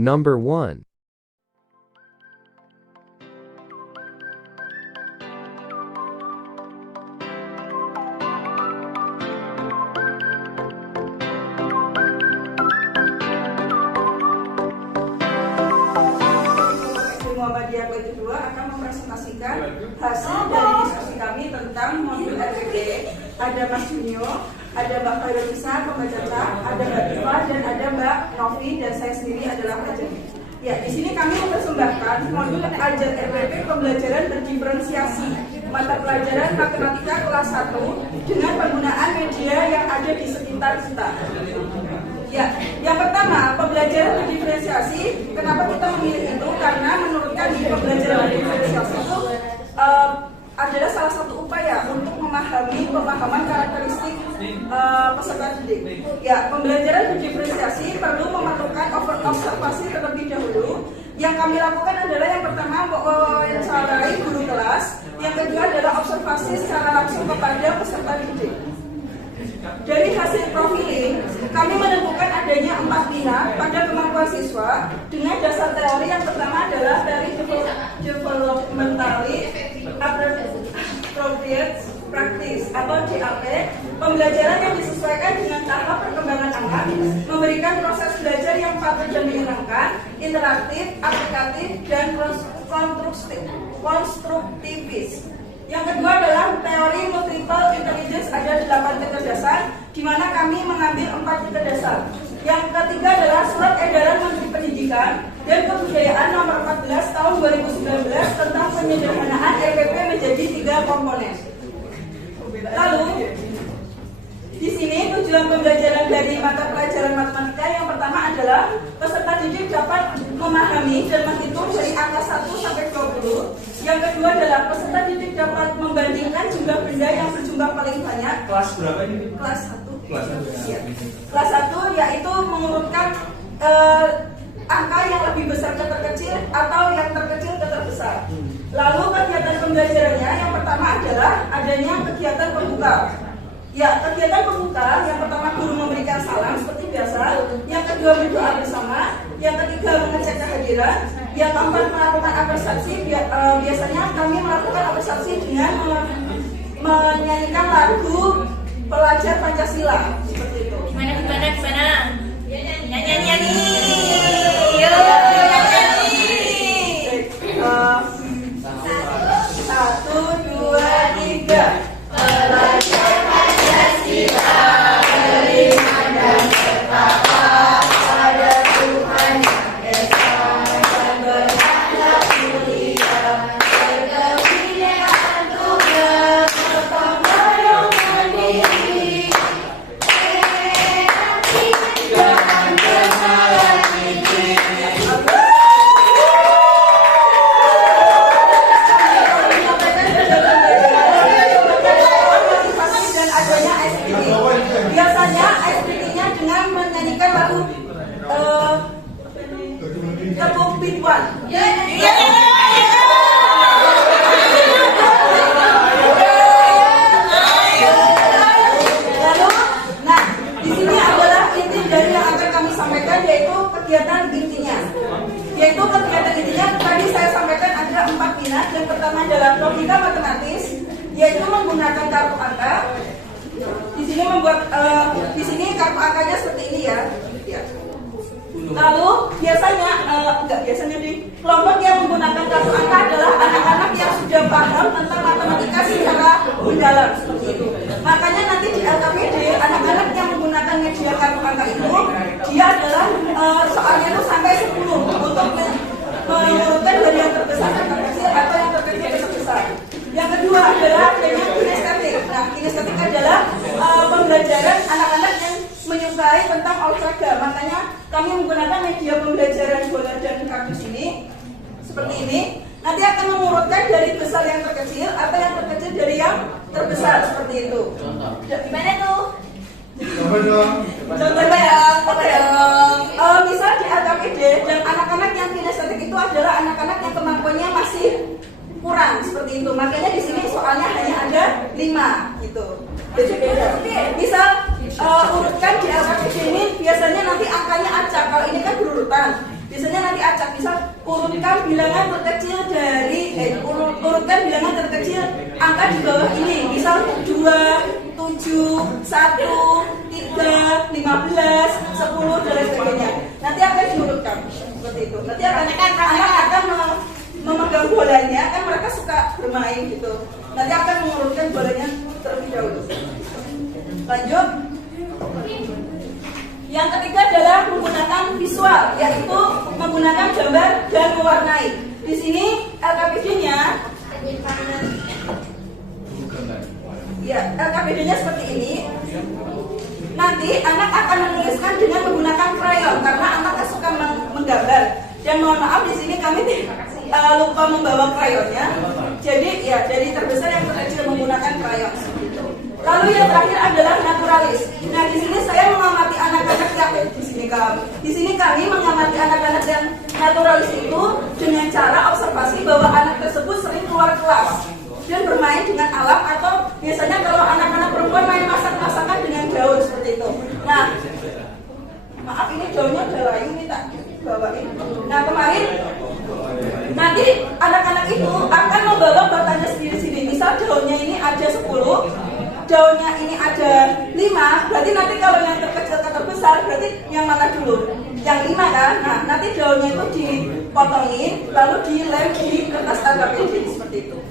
Number 1. Muhammadiyah Kelas 2 akan mempresentasikan hasil dari diskusi kami tentang modul RPD. Ada Mas Junio, ada Mbak Khairulisa, pembaca, ada Mbak Diva, dan ada Mbak Novi, dan saya sendiri adalah Ajeng. Ya, di sini kami mempersembahkan modul Ajeng RPP pembelajaran berdiferensiasi mata pelajaran matematika kelas 1 dengan penggunaan media yang ada di sekitar kita. Ya, yang pertama, pembelajaran berdiferensiasi. Kenapa kita memilih itu? Karena menurut kami pembelajaran berdiferensiasi itu adalah salah satu upaya untuk memahami pemahaman karakteristik peserta didik. Ya, pembelajaran berdiferensiasi perlu memerlukan observasi terlebih dahulu. Yang kami lakukan adalah yang pertama mewawancarai guru kelas, yang kedua adalah observasi secara langsung kepada peserta didik. Dari hasil profiling, kami menemukan adanya 4 minat pada kemampuan siswa dengan dasar teori. Yang pertama adalah dari developmentally appropriate practice atau DAP, pembelajaran yang disesuaikan dengan tahap perkembangan anak, memberikan proses belajar yang patut dan menyenangkan, interaktif, aplikatif, dan konstruktivis. Yang kedua adalah teori multiple intelligence, ada 8 titik dasar, di mana kami mengambil 4 titik dasar. Yang ketiga adalah surat edaran Menteri Pendidikan dan Kebudayaan nomor 14 tahun 2019 tentang penyederhanaan RPP menjadi 3 komponen. Lalu di sini tujuan pembelajaran dari mata pelajaran matematika yang pertama adalah peserta didik dapat memahami dan menghitung dari angka 1 sampai 20. Yang kedua adalah peserta didik dapat membandingkan jumlah benda yang berjumlah paling banyak. Kelas berapa ini? Kelas 1. Kelas 1. Ya. Kelas 1 yaitu mengurutkan angka yang lebih besar ke terkecil atau yang terkecil ke terbesar. Lalu kegiatan pembelajarannya yang pertama adalah adanya kegiatan pembuka. Ya, kegiatan pembuka yang pertama guru memberikan salam seperti biasa, yang kedua berdoa bersama, yang ketiga mengecek kehadiran, yang keempat melakukan apresiasi. Biasanya kami melakukan apresiasi dengan menyanyikan lagu pelajar Pancasila seperti itu. Gimana? Nyanyi. Yuk, nyanyi. 1, 2, 3. Pelajar Pancasila beriman dan bertakwa pada Tuhan Yang Esa dan berakhlak mulia, berkebinekaan tunggal, gotong royong mandiri, kreatif dengan semangat tinggi. Biasanya SPT-nya dengan menyanyikan lagu Tepuk Bituan. Lalu, nah di sini adalah inti dari yang akan kami sampaikan, yaitu kegiatan intinya. Yaitu kegiatan intinya tadi saya sampaikan ada 4 minat. Yang pertama adalah logika matematis, yaitu menggunakan kartu angka. Di sini kartu angkanya seperti ini ya. Lalu biasanya kelompok yang menggunakan kartu angka adalah anak-anak yang sudah paham tentang matematika secara mendalam seperti itu. Makanya nanti di LKPD anak-anak yang menggunakan media kartu angka itu dia adalah soalnya itu sampai 10 untuk mengurutkan dari yang terbesar ke terkecil atau yang terkecil ke terbesar. Yang kedua adalah adanya kinestetik. Nah, kinestetik adalah pembelajaran anak-anak yang menyukai tentang olahraga. Makanya kami menggunakan media pembelajaran bola dan kardus ini seperti ini. Nanti akan mengurutkan dari besar yang terkecil atau yang terkecil dari yang terbesar seperti itu. Gimana tuh? Contohnya ya, misal di LKPD dan anak-anak yang kinestetik itu adalah anak-anak yang kemampuannya masih kurang seperti itu. Makanya di sini soalnya hanya ada 5 gitu. Jadi beda. Misal urutkan di LKPD ini biasanya nanti angkanya acak. Kalau ini kan berurutan. Di Misalnya nanti acak, misal urutkan bilangan terkecil dari urutkan bilangan terkecil angka di bawah ini, misal 2, 7, 1, 3, 15, 10 dan lain sebagainya. Nanti akan diurutkan seperti itu. Nanti anak akan memegang bolanya, kan mereka suka bermain gitu. Nanti akan mengurutkan bolanya terlebih dahulu. Lanjut. Yang ketiga adalah menggunakan visual, yaitu menggunakan gambar dan mewarnai. Di sini LKPD-nya, ya LKPD-nya seperti ini. Nanti anak akan menuliskan dengan menggunakan krayon karena anaknya suka menggambar. Dan mohon maaf di sini kami lupa membawa krayonnya. Jadi ya dari terbesar yang terkecil menggunakan krayon. Lalu yang terakhir adalah naturalis. Nah di sini saya mengamati anak-anak yang di sini kami mengamati anak-anak yang naturalis itu dengan cara observasi bahwa anak tersebut sering keluar kelas dan bermain dengan alam, atau biasanya kalau anak-anak perempuan main masak-masakan dengan daun seperti itu. Nah, maaf ini daunnya udah layu nih tak bawain. Nah kemarin nanti anak-anak itu akan membawa batangnya sendiri-sendiri. Misal daunnya ini ada 10, daunnya ini ada 5, berarti nanti kalau yang terkecil ke terbesar berarti yang mana dulu? Yang 5 kan? Nah nanti daunnya itu dipotongin lalu dilem di kertas LKPD seperti itu.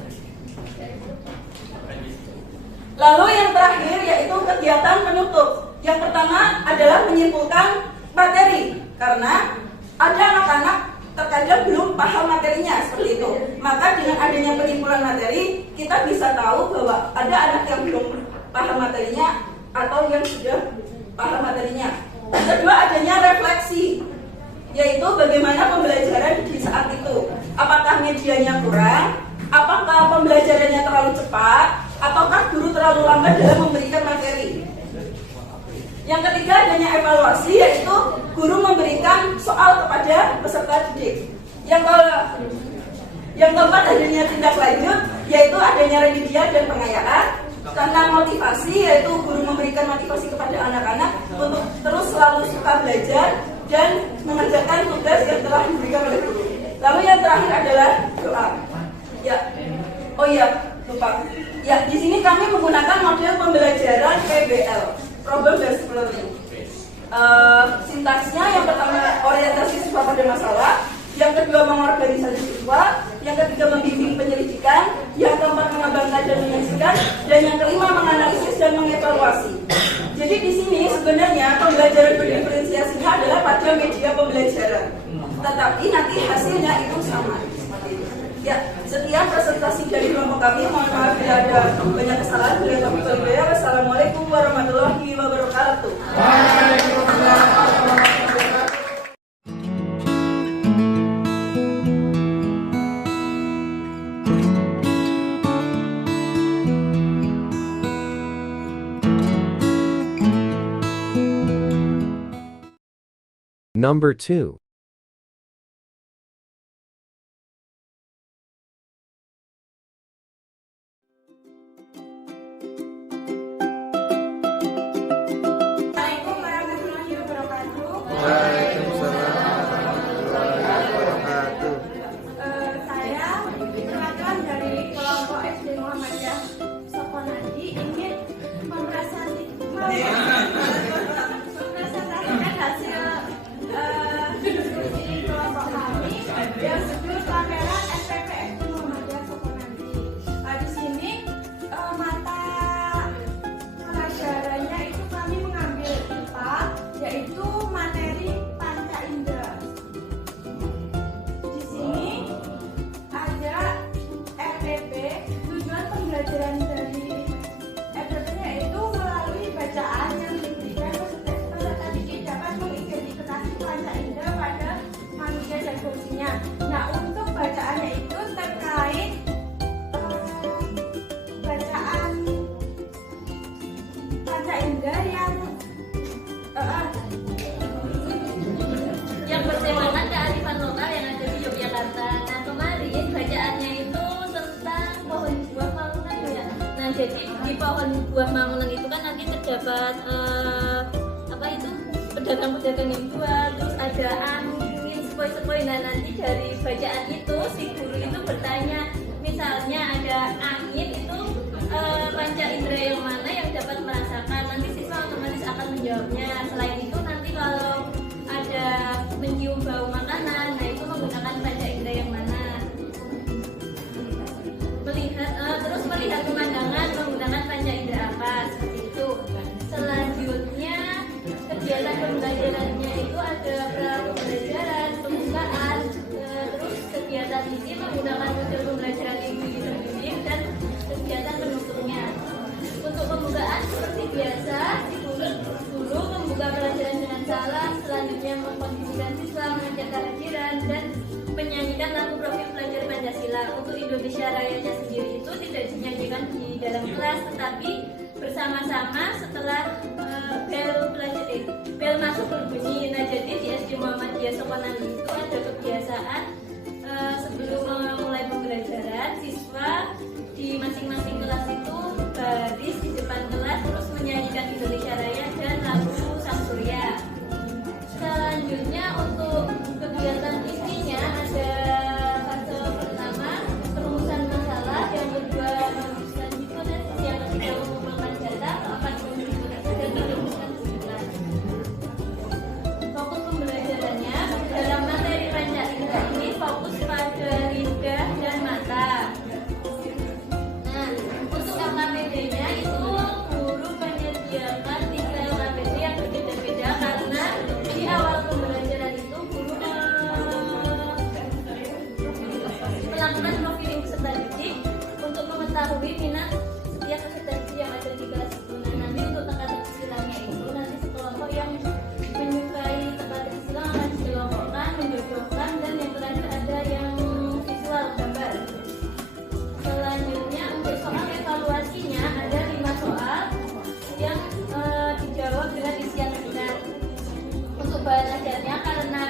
Lalu yang terakhir yaitu kegiatan penutup. Yang pertama adalah menyimpulkan materi, karena ada anak-anak terkadang belum paham materinya seperti itu. Maka dengan adanya penyimpulan materi, kita bisa tahu bahwa ada anak yang belum paham materinya atau yang sudah paham materinya. Kedua, adanya refleksi, yaitu bagaimana pembelajaran di saat itu. Apakah medianya kurang? Apakah pembelajarannya terlalu cepat? Ataukah guru terlalu lambat dalam memberikan materi? Yang ketiga adanya evaluasi, yaitu guru memberikan soal kepada peserta didik. Yang keempat adanya tindak lanjut, yaitu adanya remedial dan pengayaan. Tentang motivasi, yaitu guru memberikan motivasi kepada anak-anak untuk terus selalu suka belajar dan mengerjakan tugas yang telah diberikan oleh guru. Lalu yang terakhir adalah doa. Ya, oh iya, lupa. Ya, di sini kami menggunakan model pembelajaran PBL, Problem Based Learning. Sintaksnya yang pertama orientasi siswa pada masalah, yang kedua mengorganisasi siswa, yang ketiga membimbing penyelidikan, yang keempat mengembangkan dan menyaksikan, dan yang kelima menganalisis dan mengevaluasi. Jadi di sini sebenarnya pembelajaran berdiferensiasinya adalah pada media pembelajaran, tetapi nanti hasilnya itu sama. Ya, sekian presentasi dari kelompok kami. Mohon maaf bila ada banyak kesalahan. Wassalamualaikum warahmatullahi wabarakatuh. Number 2. Saya perwakilan dari kelompok SD Muhammadiyah Sokonadi ingin mempresentasikan hasil diskusi kelompok kami yang judul pameran SPP SD Muhammadiyah Sokonadi. Di sini mata pelajarannya itu kami mengambil IPA, yaitu materi panca indera. Di sini ada FEB. Tujuan pembelajaran dari FEB yaitu melalui bacaan yang diberikan peserta didik dapat mengidentifikasi panca indera pada manusia dan fungsinya. Nah, untuk bacaannya itu terkait bacaan panca indera yang bertemakan kearifan lokal yang ada di Yogyakarta. Nah kemarin bacaannya itu tentang pohon buah mangunan ya. Nah jadi di pohon buah mangunan itu kan nanti terdapat pedagang-pedagang yang jual, terus ada angin sepoi-sepoi. Nah nanti dari bacaan itu si guru itu bertanya, misalnya ada angin itu panca indera yang mana yang dapat merasakan, nanti siswa otomatis akan menjawabnya. Selain itu nanti kalau ada mencium bau makanan, nah itu menggunakan panca indera yang mana. Terus melihat pemandangan menggunakan panca indera apa, seperti itu. Selanjutnya kegiatan pembelajarannya itu ada pembelajaran, pembukaan, terus kegiatan ini menggunakan model pembelajaran individu dan kegiatan penutupnya. Untuk pembukaan seperti biasa, si guru membuka pelajaran dengan salah, selanjutnya mengkondisikan siswa mengajak kehadiran dan menyanyikan lagu profil pelajar Pancasila. Untuk Indonesia Rayanya sendiri itu tidak dinyanyikan di dalam kelas, tetapi bersama-sama setelah bel masuk berbunyi. Nah jadi di SD Muhammadiyah Sokonali itu ada kebiasaan sebelum mulai pembelajaran, siswa di masing-masing kelas itu baris di depan kelas terus menyanyikan Indonesia Raya dan lagu Sang Surya. Selanjutnya untuk kegiatan isinya ada fase pertama perumusan masalah, yang kedua menuliskan hipotesis, yang ketiga mengumpulkan data, keempat mengumpulkan dan merumuskan kesimpulan. Fokus pembelajarannya dalam materi panca indera ini fokus pada lidah dan mata. Nah, untuk LKPD-nya itu guru menyediakan 3 LKPD yang berbeda-beda karena di awal pembelajaran itu guru melakukan profiling peserta didik untuk mengetahui minat setiap peserta didik yang ada di kelas itu. Nah, nanti untuk teka-teki silangnya itu nanti sekelompok yang menyukai teka-teki silang akan dikelompokkan, menjodohkan, dan yang terakhir ada yang visual gambar. Selanjutnya untuk soal evaluasinya ada 5 soal yang dijawab dengan isian benar. Untuk bahan ajarnya karena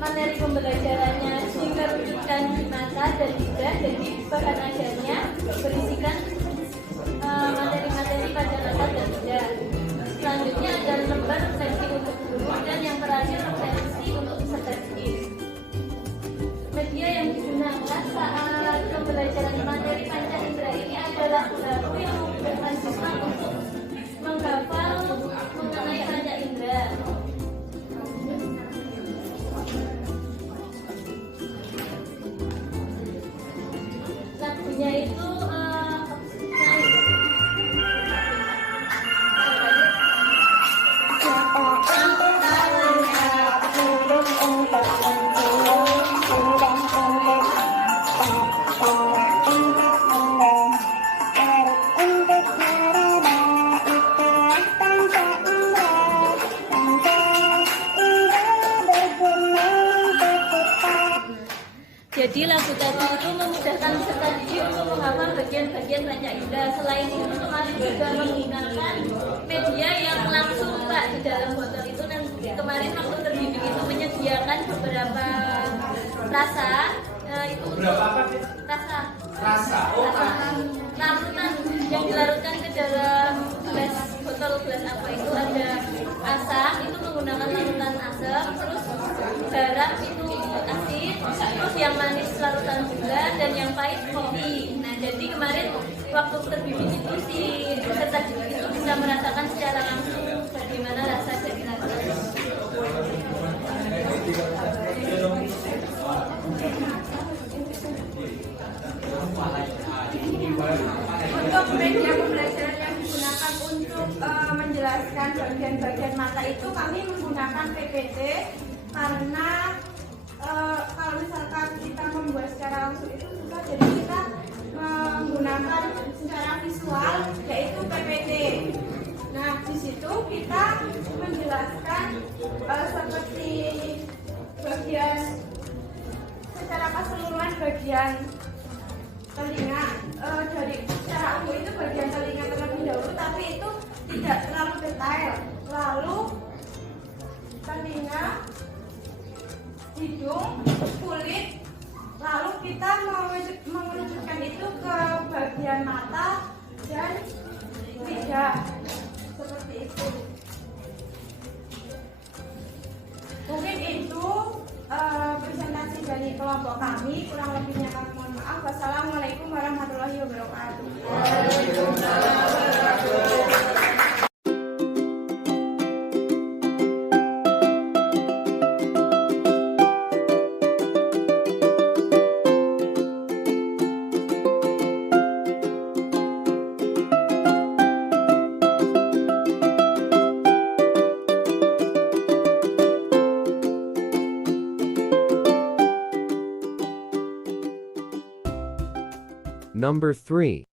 materi pembelajarannya dikerujutkan di mata dan lidah, jadi bahan ajarnya berisikan materi-materi pada mata dan lidah. Selanjutnya ada lembar refleksi untuk guru dan yang terakhir refleksi untuk peserta didik. Media yang digunakan saat pembelajaran materi panca indera ini adalah lagu yang memudahkan siswa untuk menghafal mengenai panca indera. Lagunya itu jadi lagu tadi itu memudahkan peserta didik untuk menghafal bagian-bagian panca indera. Selain itu kemarin juga menggunakan media yang langsung Pak di dalam botol itu. Dan kemarin waktu terbimbing itu menyediakan beberapa rasa itu rasa larutan yang dilarutkan ke dalam botol gelas apa itu, ada asam itu menggunakan larutan asam, terus garam itu asin, terus yang manis larutan gula, dan yang pahit kopi. Nah jadi kemarin waktu terbimbing itu si peserta didik itu bisa merasakan secara langsung bagaimana rasa dari larutan. Untuk media pembelajaran yang digunakan untuk menjelaskan bagian-bagian mata itu kami menggunakan PPT karena kalau misalkan kita membuat secara langsung itu susah, jadi kita menggunakan secara visual yaitu PPT. Nah di situ kita menjelaskan seperti bagian secara keseluruhan bagian telinga, dari secara umum itu bagian telinga terlebih dahulu, tapi itu tidak terlalu detail. Lalu telinga, hidung, kulit, lalu kita mengerucutkan itu ke bagian mata dan lidah seperti itu. Mungkin itu Number 3.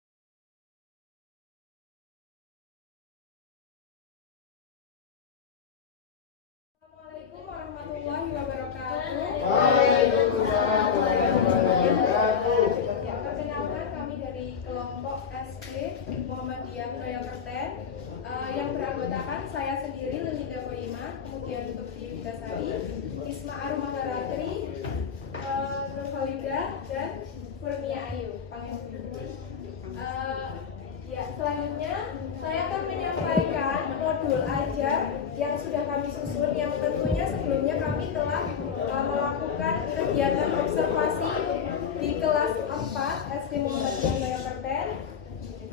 Assalamualaikum warahmatullahi wabarakatuh. Ya, perkenalkan kami dari kelompok SD Muhammadiyah Raya Kerten yang beranggotakan saya sendiri Linda Koima, kemudian Lutfi Bidasari, Isma Arumaharatri, Nurhalida dan Kurnia Ayu. Ya, selanjutnya saya akan menyampaikan modul ajar yang sudah kami susun, yang tentunya sebelumnya kami telah melakukan kegiatan observasi di kelas 4 SD Muhammadiyah Raya Kerten.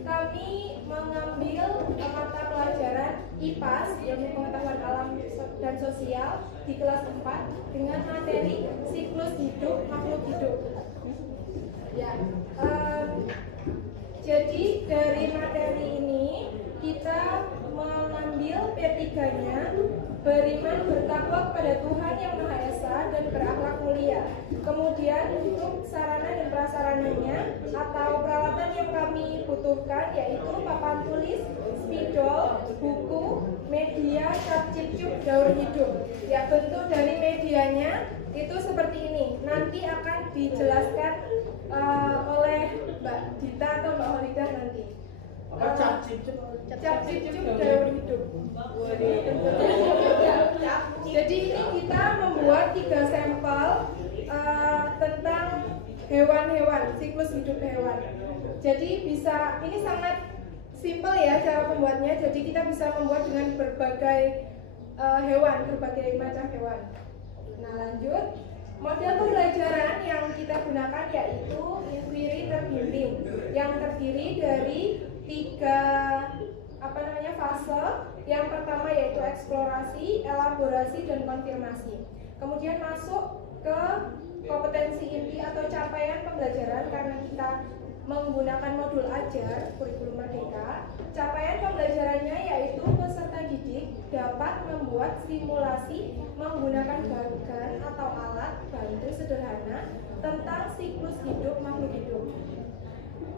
Kami mengambil mata pelajaran IPAS, ilmu pengetahuan alam dan sosial, di kelas 4 dengan materi siklus hidup makhluk hidup. Ya, jadi dari materi ini kita mengambil P3-nya, beriman bertakwa kepada Tuhan Yang Maha Esa dan berakhlak mulia. Kemudian untuk sarana dan prasarananya atau peralatan yang kami butuhkan yaitu papan tulis, spidol, buku, media, cap cipcuk, daur hidup. Ya, bentuk dari medianya itu seperti ini. Nanti akan dijelaskan oleh Mbak Dita atau Mbak Holidah nanti. Cap cipcuk daur hidup. Jadi ini kita membuat 3 sampel tentang hewan-hewan, siklus hidup hewan. Jadi bisa, ini sangat simpel ya cara pembuatnya. Jadi kita bisa membuat dengan berbagai hewan, berbagai macam hewan. Nah, lanjut. Model pembelajaran yang kita gunakan yaitu inquiry terbimbing yang terdiri dari 3 fase. Yang pertama yaitu eksplorasi, elaborasi, dan konfirmasi. Kemudian masuk ke kompetensi inti atau capaian pembelajaran karena kita menggunakan modul ajar kurikulum merdeka. Capaian pembelajarannya yaitu peserta didik dapat membuat simulasi menggunakan bagan atau alat bantu sederhana tentang siklus hidup makhluk hidup.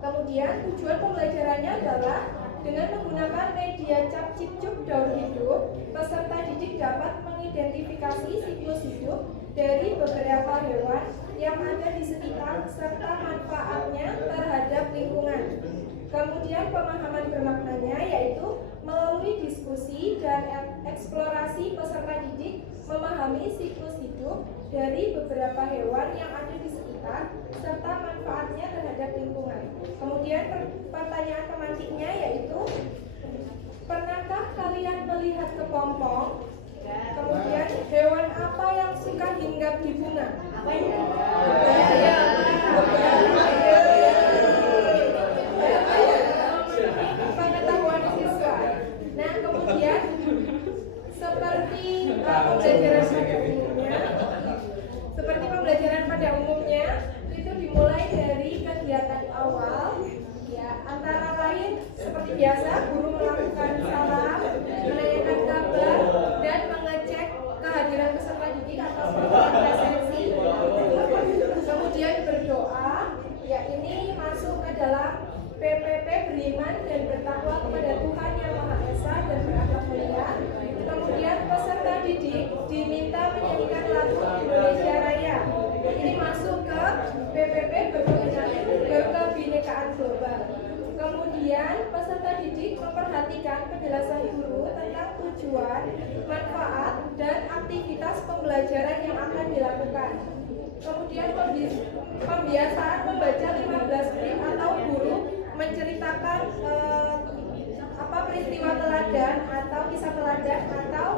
Kemudian tujuan pembelajarannya adalah dengan menggunakan media cap cipcuk daur hidup, peserta didik dapat mengidentifikasi siklus hidup dari beberapa hewan yang ada di sekitar serta manfaatnya terhadap lingkungan. Kemudian pemahaman bermaknanya yaitu melalui diskusi dan eksplorasi peserta didik memahami siklus hidup dari beberapa hewan yang ada di sekitar serta manfaatnya terhadap lingkungan. Kemudian pertanyaan pemantiknya yaitu, pernahkah kalian melihat kepompong? Kemudian hewan apa yang suka hinggap di bunga? Pengetahuan siswa. Nah, kemudian seperti pembelajaran pada umumnya itu dimulai dari kegiatan awal. Ya, antara lain seperti biasa guru melakukan salam, menanyakan kabar, dan mengecek kehadiran peserta didik atas presensi. Kemudian berdoa, ya ini masuk ke dalam PPP beriman dan bertakwa kepada Tuhan Yang Maha Esa dan berakhlak mulia. Kemudian peserta didik diminta menyanyikan lagu Indonesia Raya. Ini masuk ke PPP berkebinekaan global. Kemudian peserta didik memperhatikan penjelasan guru tentang tujuan, manfaat, dan aktivitas pembelajaran yang akan dilakukan. Kemudian pembiasaan membaca 15 menit atau guru menceritakan peristiwa teladan atau kisah teladan atau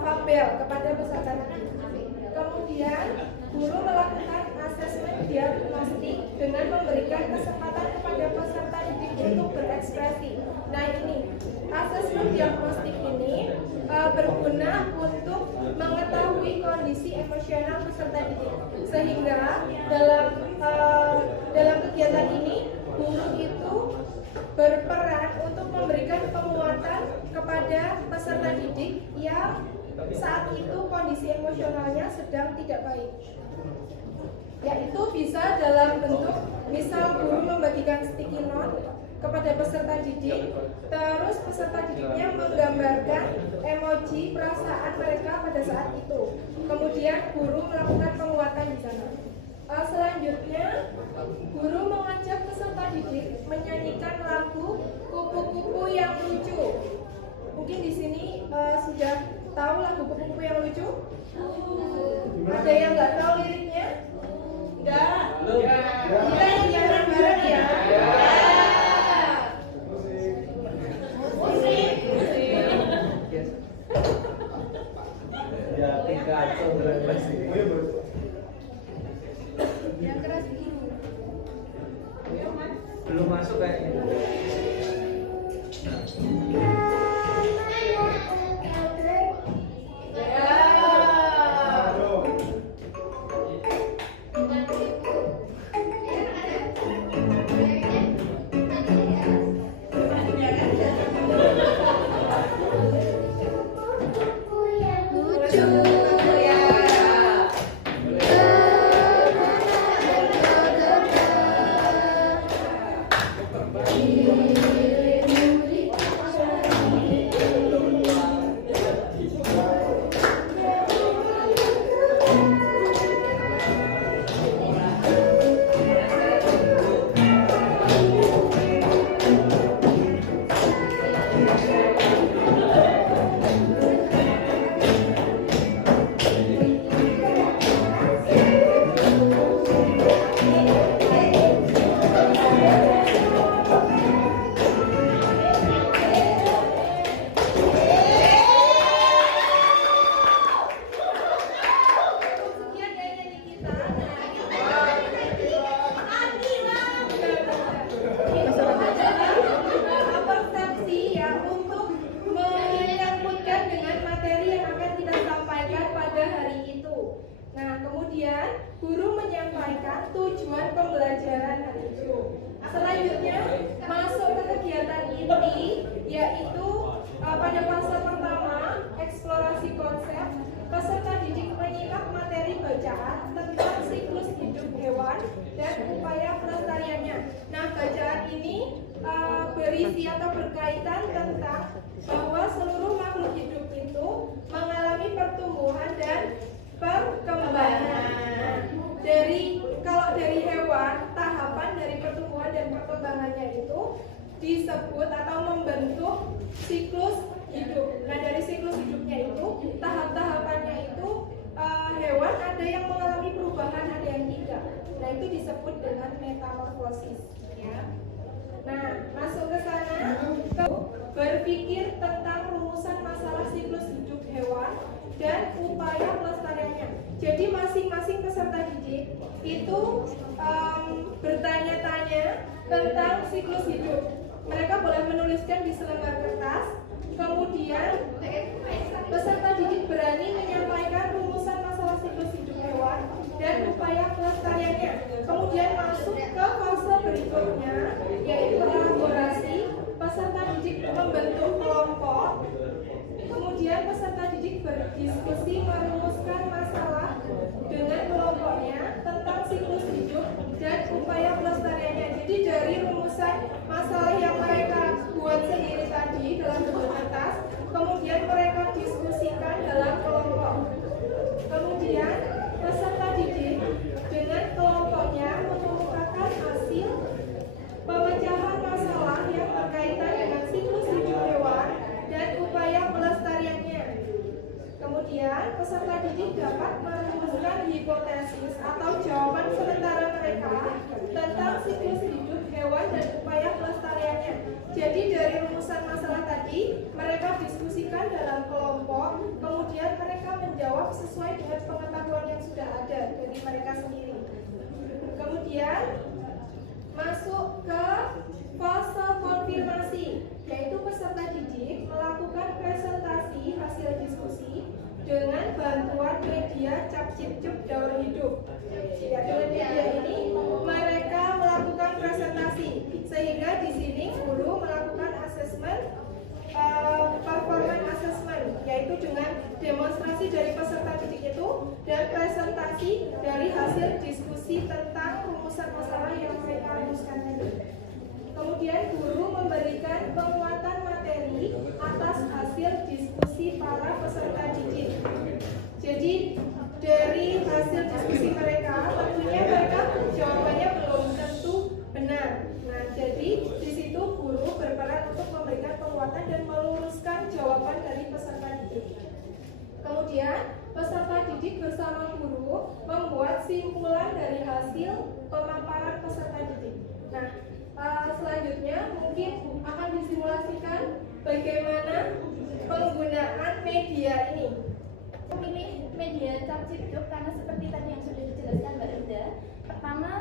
fabel kepada peserta didik. Kemudian guru melakukan asesmen diagnostik dengan memberikan kesempatan kepada peserta didik untuk berekspresi. Nah, ini asesmen diagnostik ini berguna untuk mengetahui kondisi emosional peserta didik, sehingga dalam kegiatan ini guru itu berperan untuk memberikan penguatan kepada peserta didik yang saat itu kondisi emosionalnya sedang tidak baik, yaitu bisa dalam bentuk Misal guru membagikan sticky note kepada peserta didik, terus peserta didiknya menggambarkan emoji perasaan mereka pada saat itu. Kemudian guru melakukan penguatan di sana. Selanjutnya, guru mengajak peserta didik menyanyikan lagu Kupu-kupu yang lucu. Mungkin di sini sudah tahu lagu Kupu-kupu yang lucu? Ada yang nggak tahu liriknya? Enggak. Kita nyanyi bareng ya. Yang keras dulu. Belum masuk kayaknya. Guru menyampaikan tujuan pembelajaran hari itu. Selanjutnya masuk ke kegiatan inti, yaitu pada fase pertama eksplorasi konsep. Peserta didik menyimak materi bacaan tentang siklus hidup hewan dan upaya pelestariannya. Nah, bacaan ini berisi atau berkaitan tentang bahwa seluruh makhluk hidup itu mengalami pertumbuhan dan perkembangan. Kalau dari hewan, tahapan dari pertumbuhan dan perkembangannya itu disebut atau membentuk siklus hidup. Nah, dari siklus hidupnya itu, tahap-tahapannya itu hewan ada yang mengalami perubahan, ada yang tidak. Nah, itu disebut dengan metamorfosis. Ya. Nah, masuk ke sana, berpikir tentang rumusan masalah siklus hidup hewan dan upaya pelestariannya. Jadi masing-masing peserta didik itu bertanya-tanya tentang siklus hidup. Mereka boleh menuliskan di selembar kertas. Kemudian peserta didik berani menyampaikan rumusan masalah siklus hidup hewan dan upaya pelestariannya. Kemudian masuk ke fase berikutnya, yaitu elaborasi. Peserta didik membentuk kelompok. Kemudian peserta didik berdiskusi merumuskan masalah dengan kelompoknya tentang siklus hidup dan upaya pelestariannya. Jadi dari rumusan masalah yang mereka buat sendiri tadi dalam bentuk kertas, kemudian mereka diskusikan dalam kelompok. Kemudian peserta didik dengan kelompoknya mengemukakan hasil pemecahan masalah yang berkaitan dengan siklus hidup hewan dan upaya pelestariannya. Kemudian peserta didik dapat merumuskan hipotesis atau jawaban sementara mereka tentang siklus hidup hewan dan upaya pelestariannya. Jadi dari rumusan masalah tadi mereka diskusikan dalam kelompok, kemudian mereka menjawab sesuai dengan pengetahuan yang sudah ada dari mereka sendiri. Kemudian masuk ke fase konfirmasi, yaitu peserta didik melakukan presentasi hasil diskusi dengan bantuan media cap cip cup daur hidup. Ya, dengan media ini mereka melakukan presentasi, sehingga di sini guru melakukan asesmen, performance assessment, yaitu dengan demonstrasi dari peserta didik itu dan presentasi dari hasil diskusi tentang rumusan masalah yang mereka rumuskan tadi. Kemudian guru memberikan penguatan materi atas hasil diskusi para peserta didik. Jadi dari hasil diskusi mereka, tentunya mereka jawabannya belum tentu benar. Nah, jadi di situ guru berperan untuk memberikan penguatan dan meluruskan jawaban dari peserta didik. Kemudian peserta didik bersama guru membuat simpulan dari hasil pemaparan peserta didik. Nah, selanjutnya mungkin akan disimulasikan bagaimana penggunaan media ini. Memilih media Capcipcup karena seperti tadi yang sudah dijelaskan Mbak Rinda. Pertama,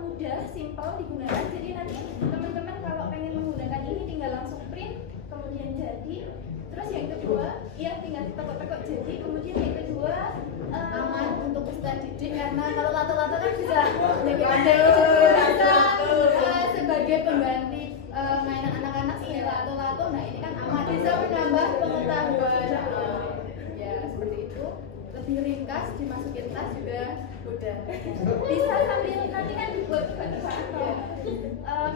mudah, simpel digunakan. Jadi nanti teman-teman kalau pengen menggunakan ini tinggal langsung print, kemudian jadi. Terus yang kedua, ya tinggal ditekuk-tekuk jadi. Kemudian yang kedua, aman untuk peserta didik karena kalau lato-lato kan bisa sebagai pengganti mainan anak-anak seperti lato-lato. Nah ini kan aman, bisa menambah pengetahuan. Ya seperti itu. Lebih ringkas, dimasukin tas juga udah. Bisa sambil nanti kan dibuat tebak-tebakan. Ya.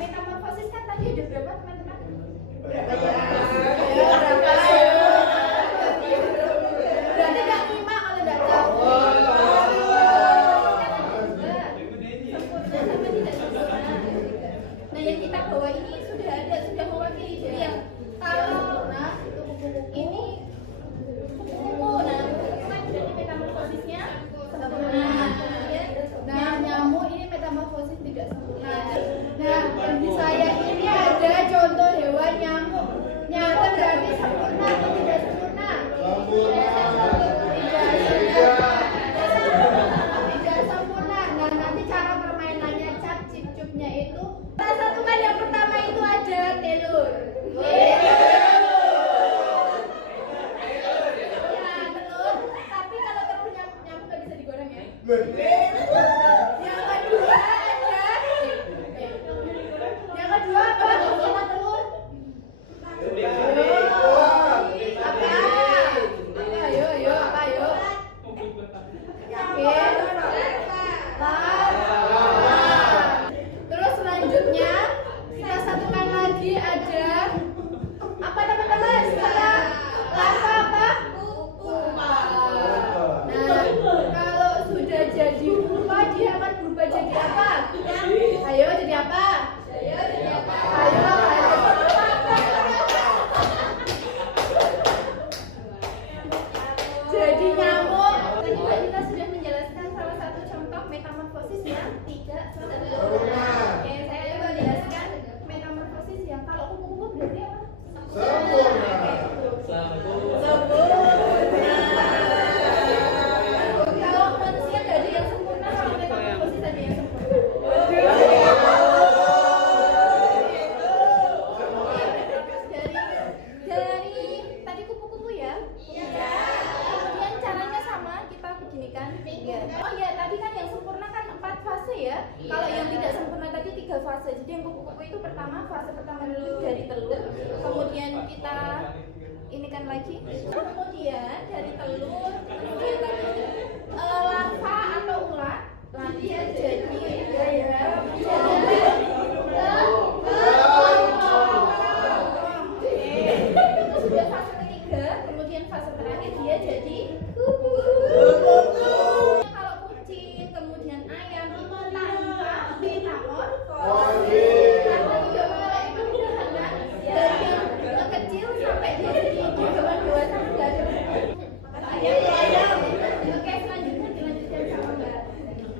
Metamorfosis kan tadi ada berapa teman-teman? Berapa ya? Berarti nggak lima kalau nggak tahu. Sempurna sama tidak sempurna. Nah yang kita bawa ini sudah ada, sudah mewakili. Jadi yang kalau itu kupu-kupu ini kupu-kupu. Nah kupu-kupu kan jadi metamorfosisnya sempurna. Nah nyamuk ini metamorfosis tidak sempurna. Nah yang di saya ini ada contoh hewan nyamuk. Nyamuk berarti sempurna atau tidak sempurna? Tidak sempurna. Nah nanti cara permainannya Capcipcupnya itu salah satu kan yang pertama itu ada telur. Ya telur. Tapi kalau telur nyamuk nggak bisa digoreng ya. Yang kedua ada. Yang kedua apa? Sama telur. Terus selanjutnya kita satukan lagi ada apa teman-teman? Setelah lava apa? Pupa. Nah, kalau sudah jadi pupa dia akan berubah jadi apa? Ayo jadi apa? Ayo. Jadi nyamuk. Tadi Mbak Dita sudah menjelaskan salah satu contoh metamorfosis yang tidak sempurna. Oke, saya coba jelaskan metamorfosis yang kalau kupu-kupu berarti apa? Sempurna. Kalau manusia nggak ada yang sempurna, kalau metamorfosis ada yang sempurna. Dari tadi kupu-kupu ya? Kemudian caranya sama, kita beginikan. Oh iya, tadi kan yang sempurna kan 4 fase ya. Kalau yang tidak sempurna tadi 3 fase. Jadi yang kupu-kupu itu pertama, fase pertama itu dari telur. Kemudian kita inikan lagi. Kemudian dari telur, kemudian tadi lava atau ulat. Nanti ya jadi itu sudah fase ketiga. Kemudian fase terakhir dia jadi kupu. Kalau kucing, kemudian ayam itu tanpa metamorfosis. Karena hidupnya itu sederhana dari yang kecil sampai dia jadi hewan dewasa nggak ada. Ayam. Oke, selanjutnya dilanjutkan sama Mbak.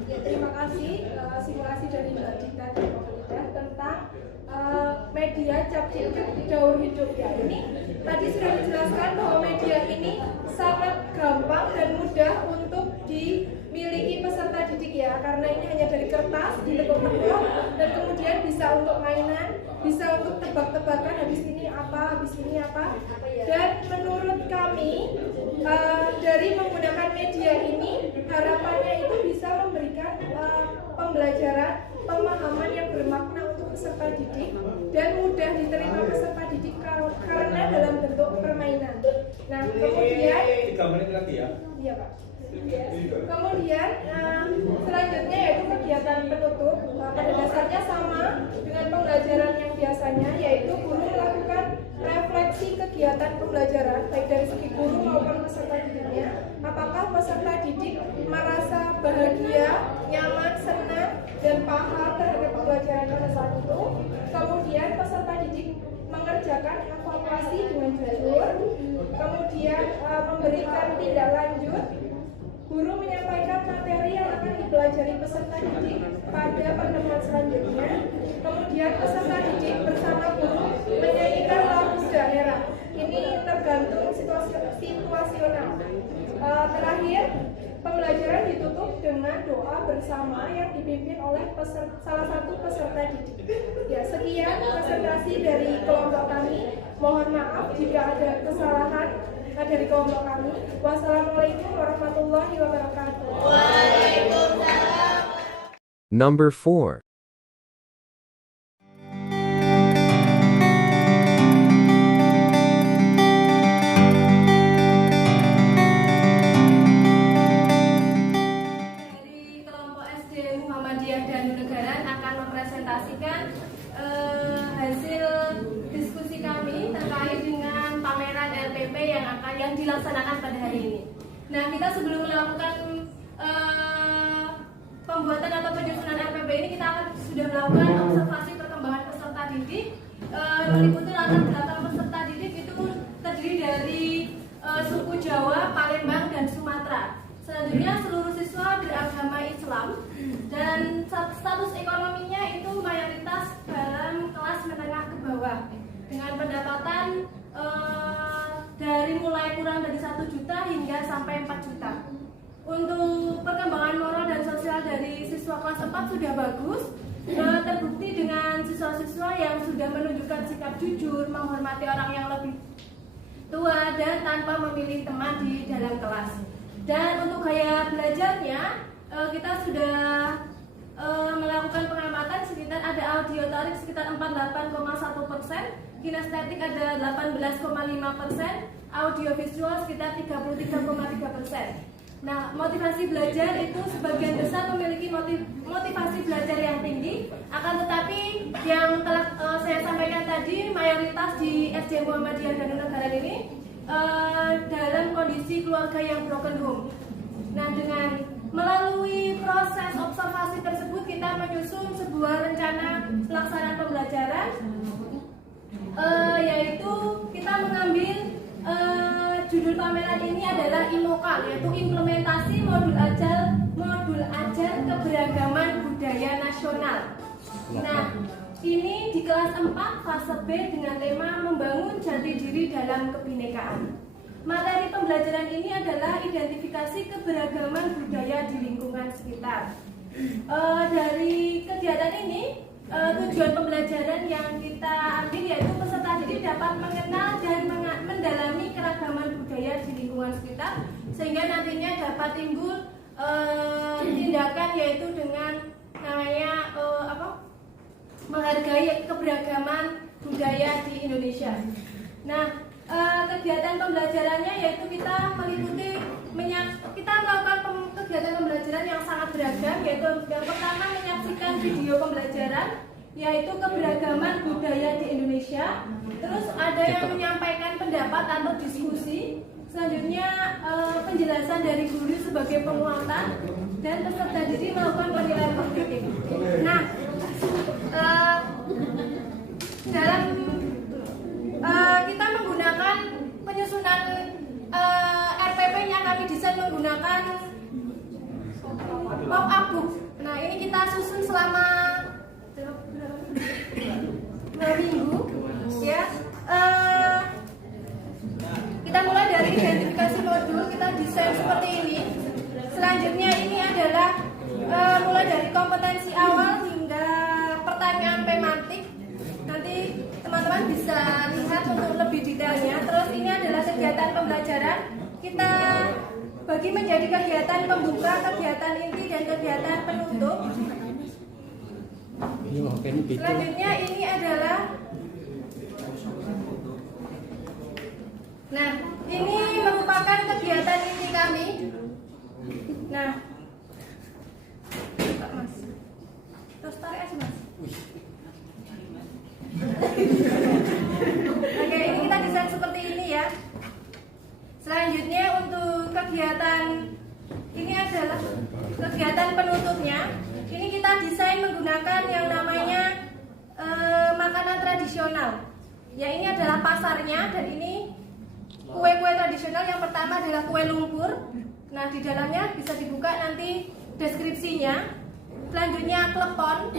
Ya, terima kasih simulasi dari Mbak Dita dan Mbak Frida tentang media Capcipcup daur hidup ya. Ini tadi sudah dijelaskan bahwa media ini sangat gampang dan mudah untuk dimiliki peserta didik ya, karena ini hanya dari kertas ditekuk-tekuk dan kemudian bisa untuk mainan, bisa untuk tebak-tebakan habis ini apa. Dan menurut kami dari menggunakan media ini harapannya itu bisa memberikan pembelajaran, pemahaman yang bermakna untuk peserta didik dan mudah diterima peserta didik karena dalam bentuk permainan. Nah, kemudian 3 menit lagi ya. Iya Pak. Kemudian selanjutnya yaitu kegiatan penutup. Pada dasarnya sama dengan pembelajaran yang biasanya, yaitu guru melakukan refleksi kegiatan pembelajaran baik dari segi guru maupun peserta didiknya. Apakah peserta didik merasa bahagia, nyaman, senang, dan paham terhadap pembelajaran pada saat itu. Kemudian peserta didik mengerjakan evaluasi dengan jujur. Kemudian memberikan tindak lanjut. Guru menyampaikan materi yang akan dipelajari peserta didik pada pertemuan selanjutnya. Kemudian peserta didik bersama guru menyanyikan lagu daerah. Ini tergantung situasional. Terakhir, pembelajaran ditutup dengan doa bersama yang dipimpin oleh salah satu peserta didik. Ya, sekian presentasi dari kelompok kami. Mohon maaf jika ada kesalahan dari kelompok kami. Wassalamualaikum warahmatullahi wabarakatuh. Waalaikumsalam. Number 4. Dari kelompok SD Muhammadiyah Danu Negaran akan mempresentasikan hasil diskusi kami terkait dengan pameran LPP yang dilaksanakan pada hari ini. Nah, kita sebelum melakukan pembuatan atau penyusunan LPP ini, kita sudah melakukan observasi perkembangan peserta didik. Meliputi latar belakang peserta didik itu terdiri dari suku Jawa, Palembang, dan Sumatera. Selanjutnya seluruh siswa beragama Islam dan status ekonominya itu mayoritas dalam kelas menengah ke bawah dengan pendapatan dari mulai kurang dari 1 juta hingga sampai 4 juta. Untuk perkembangan moral dan sosial dari siswa kelas 4 sudah bagus, terbukti dengan siswa-siswa yang sudah menunjukkan sikap jujur, menghormati orang yang lebih tua, dan tanpa memilih teman di dalam kelas. Dan untuk gaya belajarnya, kita sudah melakukan pengamatan sekitar ada audiotorik sekitar 48,1%, kinestetik ada 18,5%, audiovisual sekitar 33,3%. Nah, motivasi belajar itu sebagian besar memiliki motivasi belajar yang tinggi, akan tetapi yang telah saya sampaikan tadi, mayoritas di SD Muhammadiyah Danu Negaran ini dalam kondisi keluarga yang broken home. Nah, dengan melalui proses observasi tersebut, kita menyusun sebuah rencana pelaksanaan pembelajaran, yaitu kita mengambil judul pameran ini adalah IMOKA, yaitu implementasi modul ajar keberagaman budaya nasional. Nah, ini di kelas 4 fase B dengan tema membangun jati diri dalam kebinekaan. Materi pembelajaran ini adalah identifikasi keberagaman budaya di lingkungan sekitar. Dari kegiatan ini, tujuan pembelajaran yang kita ambil yaitu peserta didik dapat mengenal dan mendalami keragaman budaya di lingkungan sekitar, sehingga nantinya dapat timbul tindakan yaitu dengan namanya menghargai keberagaman budaya di Indonesia. Nah, kegiatan pembelajarannya yaitu kita melakukan kegiatan pembelajaran yang sangat beragam, yaitu yang pertama menyaksikan video pembelajaran yaitu keberagaman budaya di Indonesia. Terus ada yang menyampaikan pendapat atau diskusi. Selanjutnya penjelasan dari guru sebagai penguatan, dan peserta didik melakukan penilaian kognitif. Nah, dalam kita menggunakan penyusunan RPP-nya kami desain menggunakan pop-up book. Nah, ini kita susun selama 2 minggu, ya. Kita mulai dari identifikasi modul, kita desain seperti ini. Selanjutnya ini adalah mulai dari kompetensi awal hingga pertanyaan tematik. Nanti teman-teman bisa lihat untuk lebih detailnya. Terus ini adalah kegiatan pembelajaran. Kita bagi menjadi kegiatan pembuka, kegiatan inti, dan kegiatan penutup. Selanjutnya ini adalah, nah, ini merupakan kegiatan inti kami. Nah, coba Mas, terus tarik aja Mas. Oke, ini kita desain seperti ini ya. Selanjutnya untuk kegiatan ini adalah kegiatan penutupnya. Ini kita desain menggunakan yang namanya makanan tradisional. Ya, ini adalah pasarnya dan ini kue-kue tradisional. Yang pertama adalah kue lumpur. Nah, di dalamnya bisa dibuka nanti deskripsinya. Selanjutnya klepon.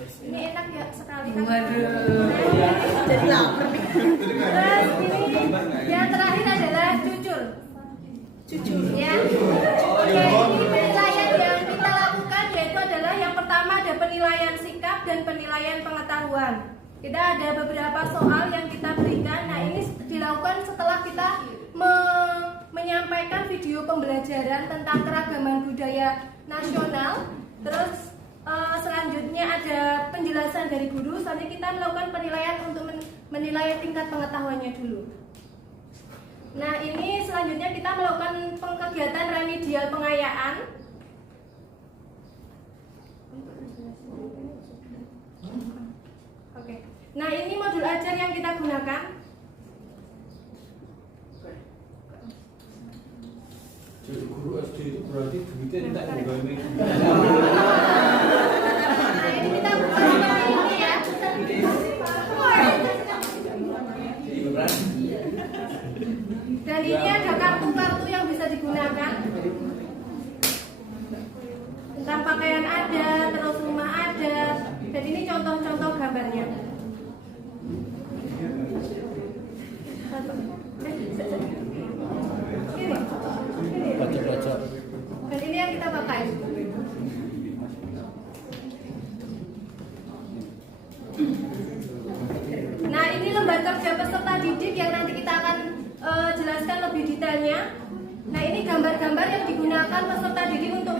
Ini enak ya sekali kan? Jadi lapar. Terus ini yang terakhir adalah cucur. Cucur. Ya. Oke, ini penilaian yang kita lakukan yaitu adalah yang pertama ada penilaian sikap dan penilaian pengetahuan. Kita ada beberapa soal yang kita berikan. Nah, ini dilakukan setelah kita menyampaikan video pembelajaran tentang keragaman budaya nasional. Terus selanjutnya ada penjelasan dari guru. Selanjutnya kita melakukan penilaian untuk menilai tingkat pengetahuannya dulu. Nah, ini selanjutnya kita melakukan kegiatan remedial pengayaan. Oke. Nah, ini modul ajar yang kita gunakan. Jadi guru SD itu berarti duitnya tidak nggak Nah, ini kita buka seperti ini ya. Dan ini ada kartu-kartu yang bisa digunakan. Tentang pakaian ada, terus rumah ada. Dan ini contoh-contoh gambarnya. baca-baca. Dan ini yang kita pakai. Nah, ini lembar kerja peserta didik yang nanti kita akan jelaskan lebih detailnya. Nah, ini gambar-gambar yang digunakan peserta didik untuk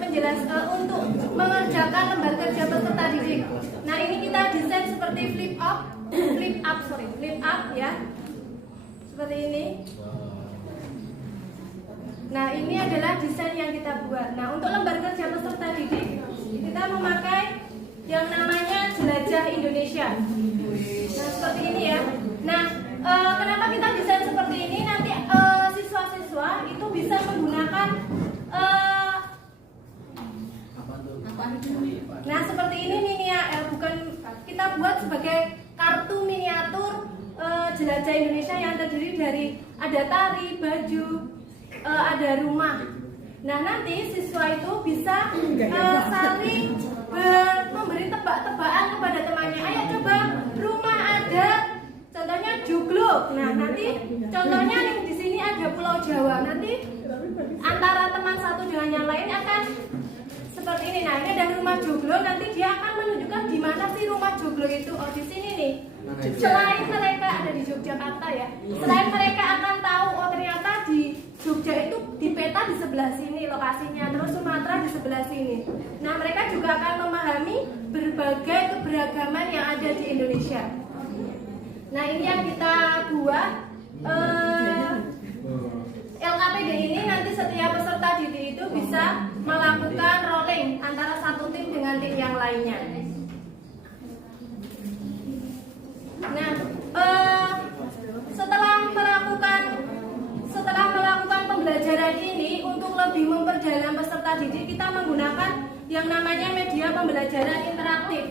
untuk mengerjakan lembar kerja peserta didik. Nah, ini kita desain seperti flip up ya. Seperti ini. Nah, ini adalah desain yang kita buat. Nah, untuk lembar kerja peserta didik kita memakai yang namanya Jelajah Indonesia. Nah, seperti ini ya. Nah, kenapa kita desain seperti ini? Nanti siswa-siswa itu bisa menggunakan nah, seperti ini bukan kita buat sebagai kartu miniatur Jelajah Indonesia yang terdiri dari ada tari, baju, ada rumah. Nah, nanti siswa itu bisa saling memberi tebak-tebakan kepada temannya. Ayo coba, rumah ada, contohnya Jugluk. Nah, nanti contohnya di sini ada Pulau Jawa. Nanti antara teman satu dengan yang lain akan seperti ini. Nah, ini ada rumah Joglo. Nanti dia akan menunjukkan di mana sih rumah Joglo itu. Oh, di sini nih. Selain mereka ada di Yogyakarta ya. Selain mereka akan tahu, oh ternyata di Jogja itu di peta di sebelah sini lokasinya, terus Sumatera di sebelah sini. Nah, mereka juga akan memahami berbagai keberagaman yang ada di Indonesia. Nah, ini yang kita buat. LKPD ini nanti setiap peserta didik itu bisa melakukan rolling antara satu tim dengan tim yang lainnya. Nah, setelah melakukan pembelajaran ini, untuk lebih memperdalam peserta didik, kita menggunakan yang namanya media pembelajaran interaktif.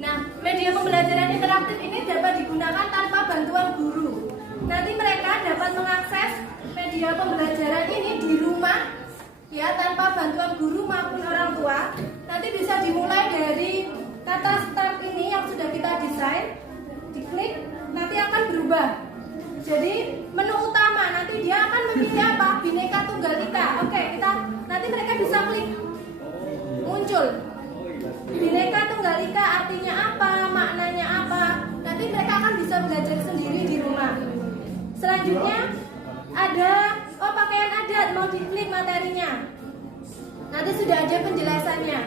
Nah, media pembelajaran interaktif ini dapat digunakan tanpa bantuan guru. Nanti mereka dapat mengakses media pembelajaran ini di rumah, ya, tanpa bantuan guru maupun orang tua. Nanti bisa dimulai dari kata start ini yang sudah kita desain, diklik, nanti akan berubah. Jadi menu utama nanti dia akan memilih apa? Bhinneka Tunggal Ika. Oke, nanti mereka bisa klik, muncul. Bhinneka Tunggal Ika artinya apa, maknanya apa. Nanti mereka akan bisa belajar sendiri di rumah. Selanjutnya ada pakaian adat, mau diklik materinya. Nanti sudah ada penjelasannya.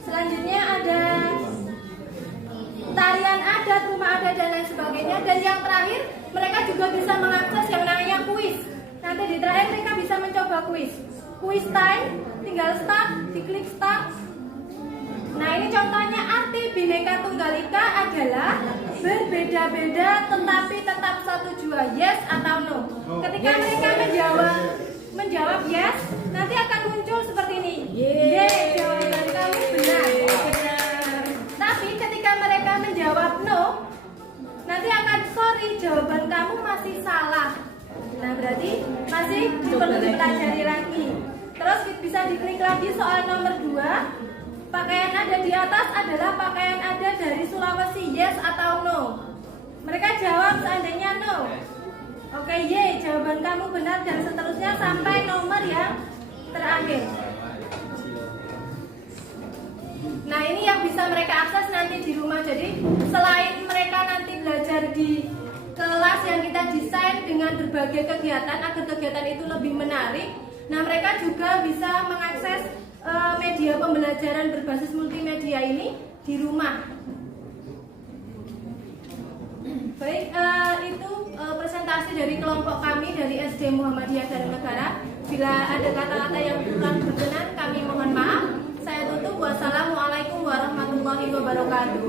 Selanjutnya ada tarian adat, rumah adat dan lain sebagainya. Dan yang terakhir mereka juga bisa mengakses yang Nanti di terakhir mereka bisa mencoba kuis. Kuis time, tinggal start, diklik start. Nah ini contohnya arti Bhinneka Tunggal Ika adalah berbeda-beda tetapi tetap satu jua, yes atau no. Ketika mereka menjawab yes, nanti akan muncul seperti ini. Yeay, jawaban kamu benar. Tapi ketika mereka menjawab no, nanti akan sorry, jawaban kamu masih salah. Nah berarti masih perlu dipelajari lagi. Terus bisa diklik lagi soal nomor 2. Pakaian ada di atas adalah pakaian ada dari Sulawesi, yes atau no? Mereka jawab seandainya no. Oke, ye, jawaban kamu benar dan seterusnya sampai nomor yang terakhir. Nah ini yang bisa mereka akses nanti di rumah. Jadi selain mereka nanti belajar di kelas yang kita desain dengan berbagai kegiatan agar kegiatan itu lebih menarik, nah mereka juga bisa mengakses media pembelajaran berbasis multimedia ini di rumah. Baik, itu presentasi dari kelompok kami dari SD Muhammadiyah Darul Negara. Bila ada kata-kata yang kurang berkenan, kami mohon maaf. Saya tutup. Wassalamualaikum warahmatullahi wabarakatuh.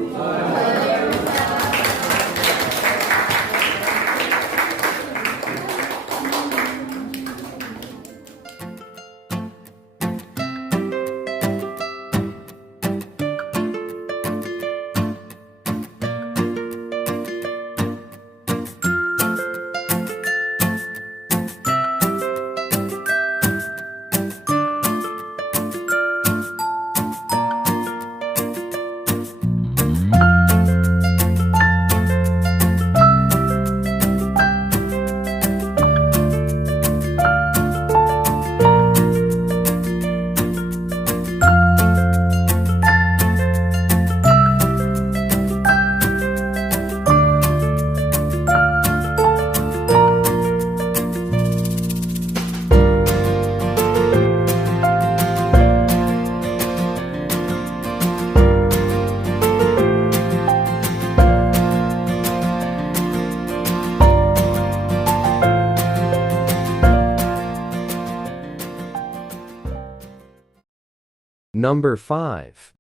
Number 5.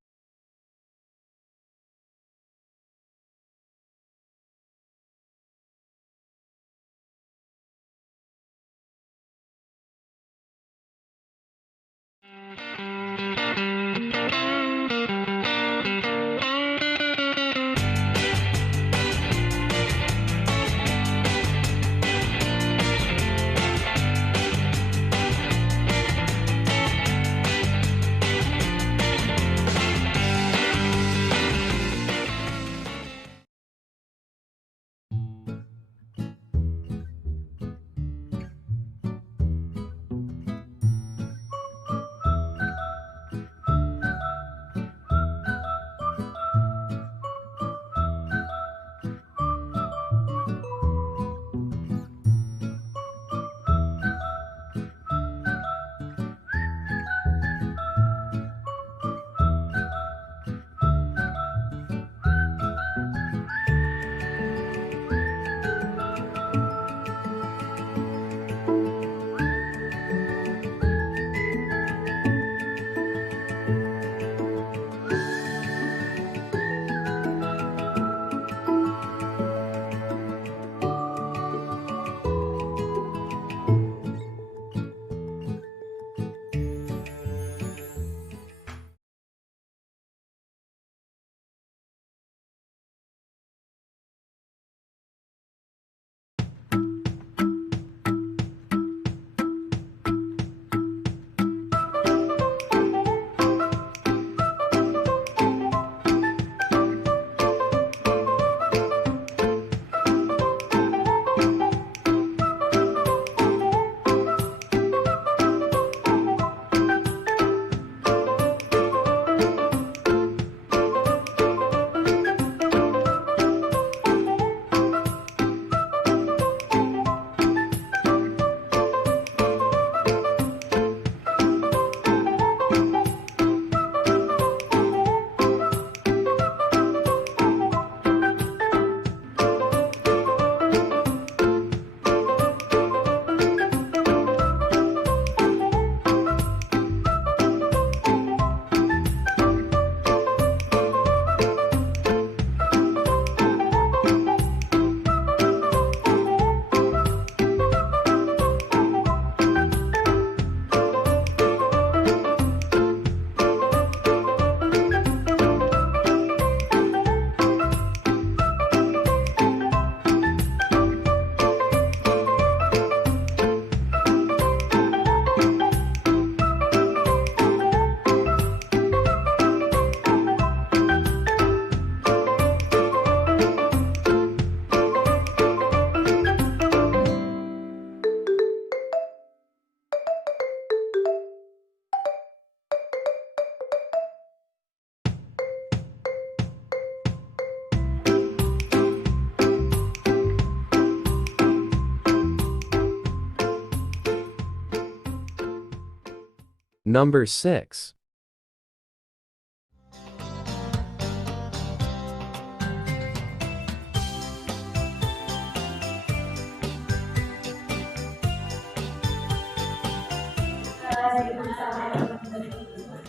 Number 6.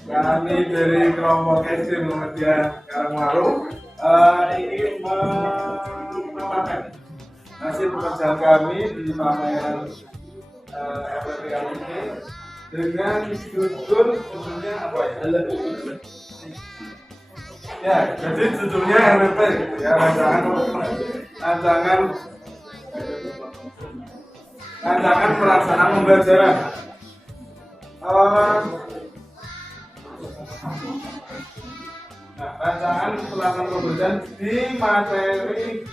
Kami dari kelompok SD Muhammadiyah Karangwaru ingin memamerkan hasil pekerjaan kami di pameran FPP kali ini dengan judul judulnya apa ya? Ya, jadi judulnya FPP gitu ya, rancangan pelaksanaan pembelajaran. Nah, rancangan pelaksanaan pembelajaran di materi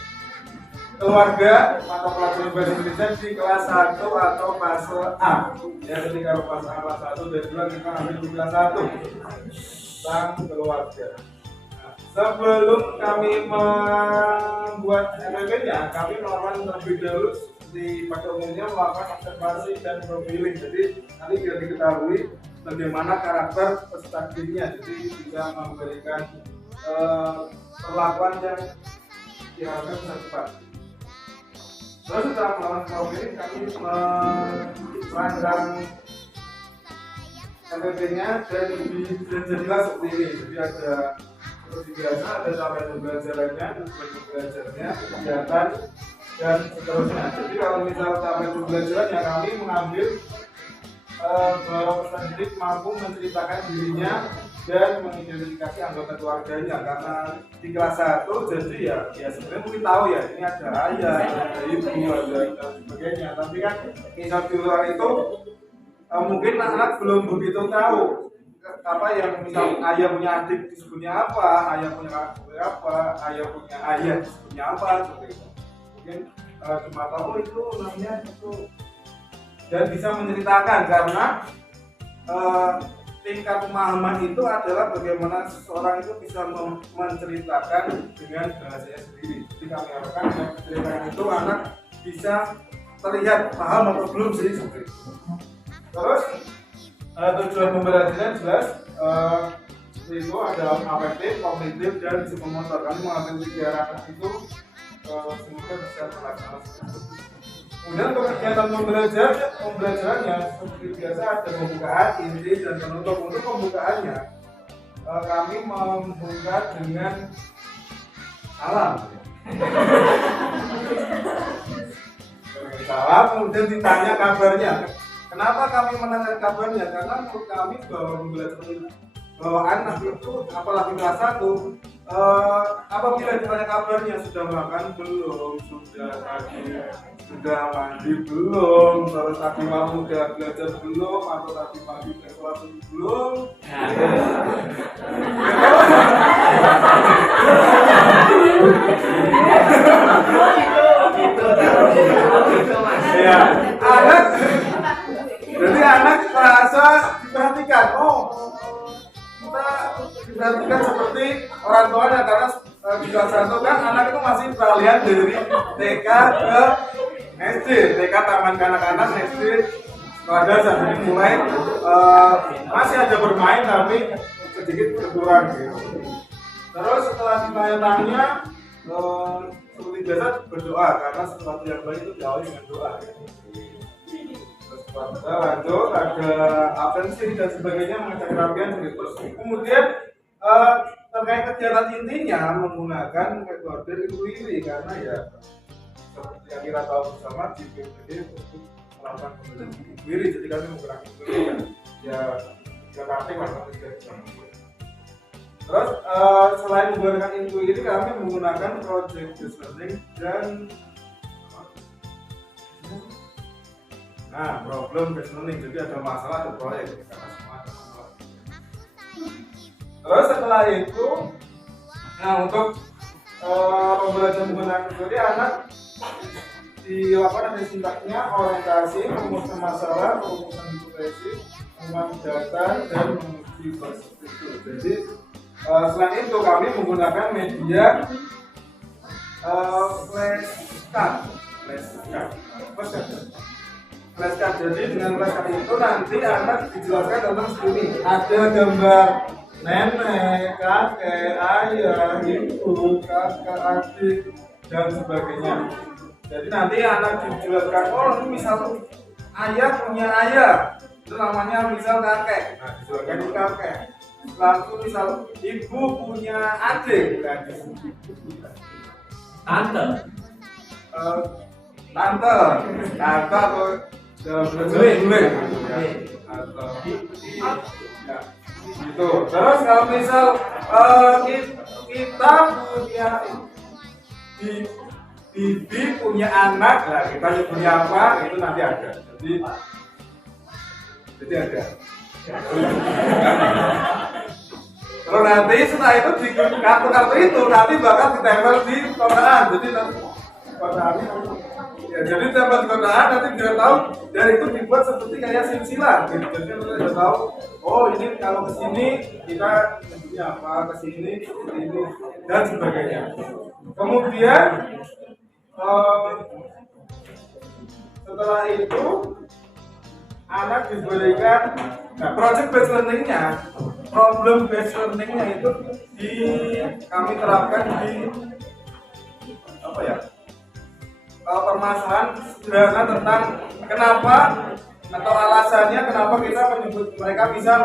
keluarga mata pelajaran bahasa Indonesia di kelas 1 atau fase A. Ya, ketika fase A kelas 1 dan 2 kita ambil di kelas 1 tentang keluarga. Nah, sebelum kami membuat FPP-nya, kami melakukan terlebih dahulu di pada umumnya melakukan observasi dan profiling. Jadi nanti biar diketahui bagaimana karakter peserta didiknya, jadi bisa memberikan perlakuan yang diharapkan bisa cepat. Terus setelah melakukan profiling, kami merancang FPP-nya dan jadilah seperti ini. Jadi ada seperti biasa, ada capaian pembelajarannya, tujuan belajarnya, kegiatan dan seterusnya. Jadi kalau misal capaian pembelajarannya, kami mengambil bahwa peserta didik mampu menceritakan dirinya dan mengidentifikasi anggota keluarganya, karena di kelas 1 jadi ya sebenarnya mungkin tahu ya ini ada ayah, ada ibu, ada dan sebagainya, tapi kan misal di luar itu mungkin anak belum begitu tahu apa yang misal ayah punya adik disebutnya apa, ayah punya kakak disebutnya apa, ayah punya ayah disebutnya apa, seperti itu. Mungkin cuma tahu itu namanya itu dan bisa menceritakan, karena tingkat pemahaman itu adalah bagaimana seseorang itu bisa menceritakan dengan bahasanya sendiri. Jadi kami harapkan dengan menceritakan itu anak bisa terlihat paham atau belum sih seperti itu. Terus tujuan pembelajaran jelas itu ada afektif, kognitif dan psikomotor. Kami mengambil 3 rangkaian itu semoga bisa terlaksana. Kemudian untuk kegiatan pembelajarannya seperti biasa ada pembukaan, inti dan penutup. Untuk pembukaannya kami membuka dengan salam. Salam, kemudian ditanya kabarnya. Kenapa kami menanyakan kabarnya? Karena menurut kami bahwa pembelajaran bahwa anak itu apalagi kelas 1 apabila ditanya kabarnya, sudah makan belum, sudah mandi belum, terus tadi malam udah belajar belum, atau tadi pagi udah sholat belum. Ya, anak jadi anak terasa diperhatikan. Kita diperhatikan seperti orang tuanya, karena di kelas 1 kan anak itu masih peralihan dari TK ke SD, TK taman kanak-kanak, SD sekolah dasar. Jadi mulai masih ada bermain tapi sedikit berkurang gitu. Terus setelah ditanya-tanya seperti biasa berdoa, karena sesuatu yang baik itu diawali dengan doa. Terus lanjut ada absensi dan sebagainya, mengecek kerapian gitu. Kemudian terkait kegiatan intinya menggunakan metode intuisi, karena ya seperti yang kita tahu bersama di PPD untuk melakukan pembelajaran intuisi. Jadi kami menggunakan intuisi ya praktik lah. Terus selain menggunakan intuisi, kami menggunakan project based learning dan problem based learning. Jadi ada masalah, ada proyek, karena semua ada masalah. Terus setelah itu, untuk pembelajaran menggunakan intuisi, anak dilakukan ada sintaknya, orientasi, merumuskan masalah, perumusan hipotesis, mengumpulkan data dan menguji perspektif. Jadi selain itu kami menggunakan media flashcard. flashcard. Jadi dengan flashcard itu nanti anak dijelaskan tentang studi. Ada gambar nenek, kakek, ayah, ibu, kakak, adik, dan sebagainya. Jadi nanti anak dijelaskan, oh ini misal ayah punya ayah, itu namanya misal kakek. Nah, dijelaskan itu kakek. Lalu misal ibu punya adik, nah, Tante. tante atau bule atau ya, gitu. Terus kalau misal kita punya bibi punya anak, lah kita punya apa itu nanti ada. Jadi ada. Terus nanti setelah itu di kartu-kartu itu nanti bakal ditempel di kotaan. Jadi nanti kotaan ya, jadi tempel di kotaan nanti biar tahu, dan itu dibuat seperti kayak silsilah gitu. Jadi nanti bisa tahu, oh ini kalau kesini kita punya apa, kesini ini dan sebagainya. Kemudian setelah itu anak diberikan, nah project based learningnya, problem based learningnya itu kami terapkan di apa ya, permasalahan sederhana tentang kenapa atau alasannya kenapa kita menyebut mereka misal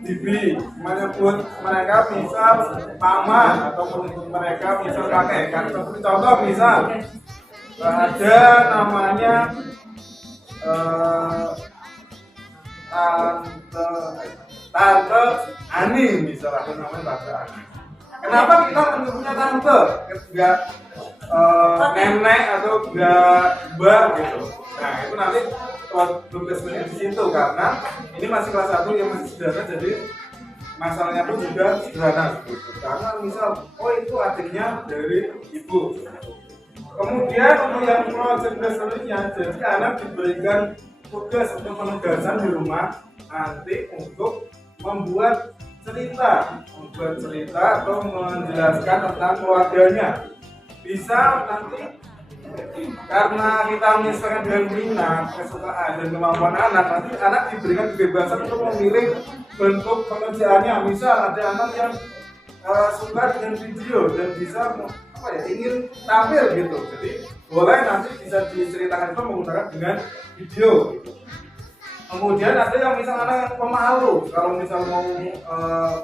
bibi, menyebut mereka misal mama, atau menyebut mereka misal kakek. Kan seperti contoh misal ada namanya tante Ani, misalnya ada namanya tante Ani. Kenapa kita menyebutnya tante? Enggak nenek atau enggak mbak gitu. Nah itu nanti tugasnya di situ, karena ini masih kelas 1 yang masih sederhana, jadi masalahnya pun juga sederhana gitu. Karena misal, oh itu adiknya dari ibu. Kemudian untuk yang project selanjutnya, jadi anak diberikan tugas untuk penugasan di rumah nanti untuk membuat cerita atau menjelaskan tentang keluarganya. Bisa nanti karena kita misalkan dengan minat, kesukaan dan kemampuan anak, nanti anak diberikan kebebasan untuk memilih bentuk pengerjaannya. Misal ada anak yang suka dengan video dan bisa apa ya, ingin tampil gitu, jadi boleh nanti bisa diceritakan itu menggunakan dengan video gitu. Kemudian ada yang misal anak pemalu, kalau misal mau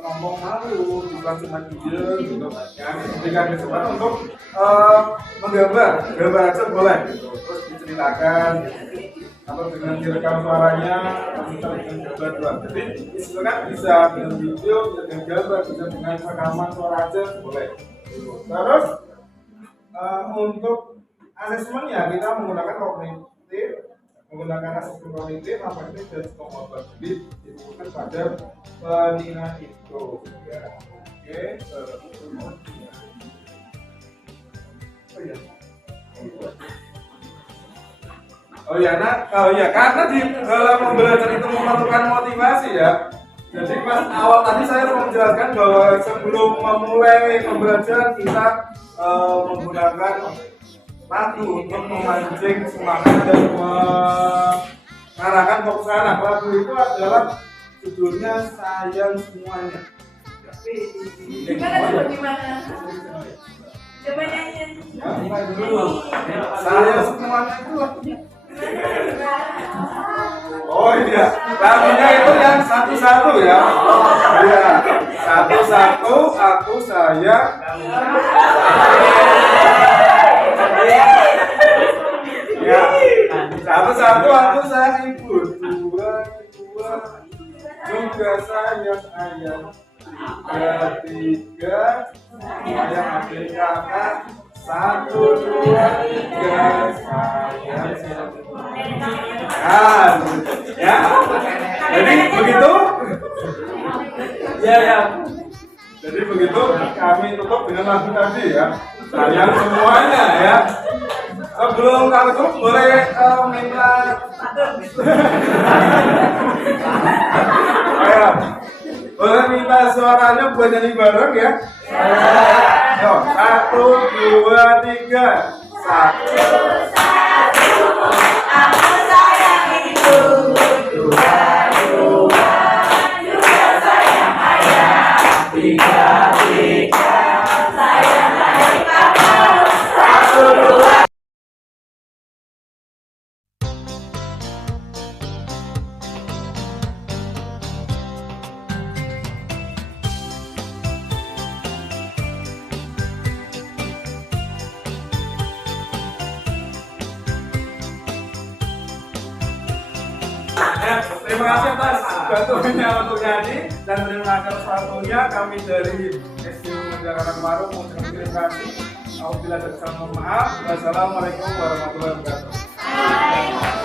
ngomong malu bukan cuma video gitu, ya diberikan kesempatan untuk gambar aja boleh gitu, terus diceritakan gitu. Atau dengan direkam suaranya, atau bisa dengan gambar doang. Jadi istilahnya bisa dengan video, bisa dengan gambar, bisa dengan rekaman suara aja boleh. Terus untuk asesmennya kita menggunakan kognitif, menggunakan asesmen kognitif, afektif dan psikomotor. Jadi dibutuhkan pada penilaian itu. Ya. Oke, oh ya, karena di dalam pembelajaran itu memerlukan motivasi ya. Jadi pas awal tadi saya mau menjelaskan bahwa sebelum memulai pembelajaran kita menggunakan lagu untuk memancing semangat dan mengarahkan fokus anak. Lagu itu adalah judulnya Sayang Semuanya. Gimana? Coba nyanyi. Sayang Semuanya itu. Oh iya, lagunya itu yang satu-satu ya. Iya, satu-satu aku sayang. Ya, satu-satu aku sayang ibu, dua juga sayang ayah, tiga sayang adik kakak, satu dua tiga sayang. Ya, jadi begitu. Ya. Jadi begitu kami tutup dengan lagu tadi ya. Sayang semuanya ya. Sebelum kami tutup boleh minta boleh minta suaranya buat nyanyi bareng ya. Yo, 1, 2, 3. Satu, aku sayang Terima kasih atas bantuannya untuk nyanyi dan terima kasih satunya kami dari SDU Jakarta Kemaru mengucapkan terima kasih. Apabila ada kesalahan mohon maaf. Wassalamualaikum warahmatullahi wabarakatuh.